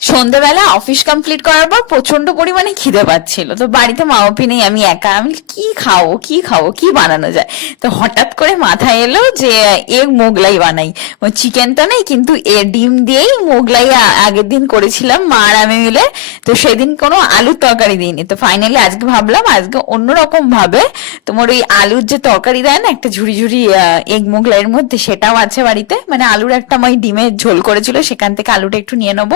সন্ধেবেলা office complete করার পর প্রচণ্ড পরিমাণে খিদে পাচ্ছিল। তো বাড়িতে মা বাপি নেই, আমি একা। আমি কি খাব কি খাব কি বানানো যায়? তো হঠাৎ করে মাথায় এলো যে এগ মোগলাই বানাই। চিকেনটা নেই, কিন্তু এ ডিম দিয়েই মোগলাই আগের দিন করেছিলাম, মা আর আমি মিলে। তো সেদিন কোনো আলুর তরকারি দিইনি। তো ফাইনালি আজকে ভাবলাম, আজকে অন্যরকম ভাবে তোমার ওই আলুর যে তরকারি দেয় না, একটা ঝুড়ি ঝুড়ি এগ মোগলাইয়ের মধ্যে, সেটাও আছে বাড়িতে। মানে আলুর একটা মই ডিমের ঝোল করেছিল, সেখান থেকে আলুটা একটু নিয়ে নেব।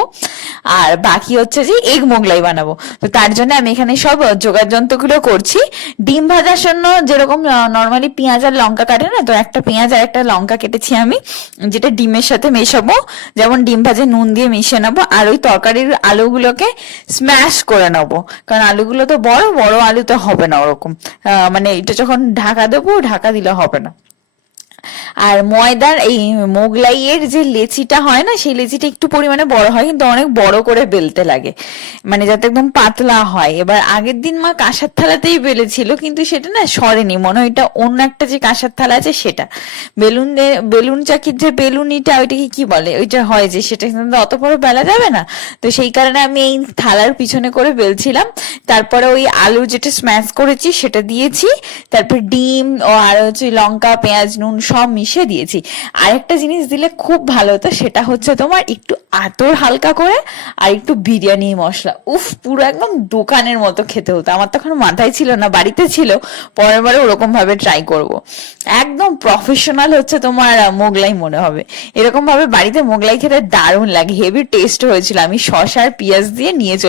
আর বাকি হচ্ছে যে এগ মোগলাই বানাবো। তো তার জন্য আমি এখানে সব জোগাড় যন্ত্রগুলো করছি। ডিম ভাজার জন্য যেরকম নর্মালি পেঁয়াজ আর লঙ্কা কাটে না, তো একটা পেঁয়াজ আর একটা লঙ্কা কেটেছি আমি, যেটা ডিমের সাথে মেশাবো। যেমন ডিম ভাজে নুন দিয়ে মিশিয়ে নেব, আর ওই তরকারির আলুগুলোকে স্ম্যাশ করে নেব। কারণ আলুগুলো তো বড় বড় আলুতে হবে না ওরকম। মানে এটা যখন ঢাকা দেবো, ঢাকা দিলে হবে না। আর ময়দার এই মোগলাইয়ের যে লেচিটা হয় না, সেই লেচিটা একটু পরিমাণে বড় হয়, কিন্তু অনেক বড় করে বেলতে লাগে। মানে যাতে একদম পাতলা হয়। এবার আগের দিন মা কাঁসার থালাতেই বেলেছিল, কিন্তু সেটা না সরেনি। মনে হয় এটা অন্য একটা যে কাঁসার থালা আছে, সেটা। বেলুন বেলুন চাকির যে বেলুনিটা, ওইটাকে কি বলে? ওইটা হয় যে সেটা কিন্তু অত বড় বেলা যাবে না। তো সেই কারণে আমি এই থালার পিছনে করে বেলছিলাম। তারপরে ওই আলু যেটা স্ম্যাশ করেছি, সেটা দিয়েছি। তারপর ডিম ও আর হচ্ছে লঙ্কা, পেঁয়াজ, নুন সব মিশিয়ে দিয়েছি। আরেকটা জিনিস দিলে খুব ভালো হতো, সেটা হচ্ছে তোমার একটু আতর হালকা করে আর একটু বিরিয়ানি মশলা। উফ, পুরো একদম দোকানের মতো খেতে হতো। আমার তখন মাথায় ছিল না, বাড়িতে ছিল, পরের বারে ওরকম ভাবে ট্রাই করব। একদম প্রফেশনাল হচ্ছে তোমার মোগলাই মনে হবে। এরকম ভাবে বাড়িতে মোগলাই খেতে দারুণ লাগে হেভি টেস্ট হয়েছিল। আমি শসা আর পেঁয়াজ দিয়ে নিয়ে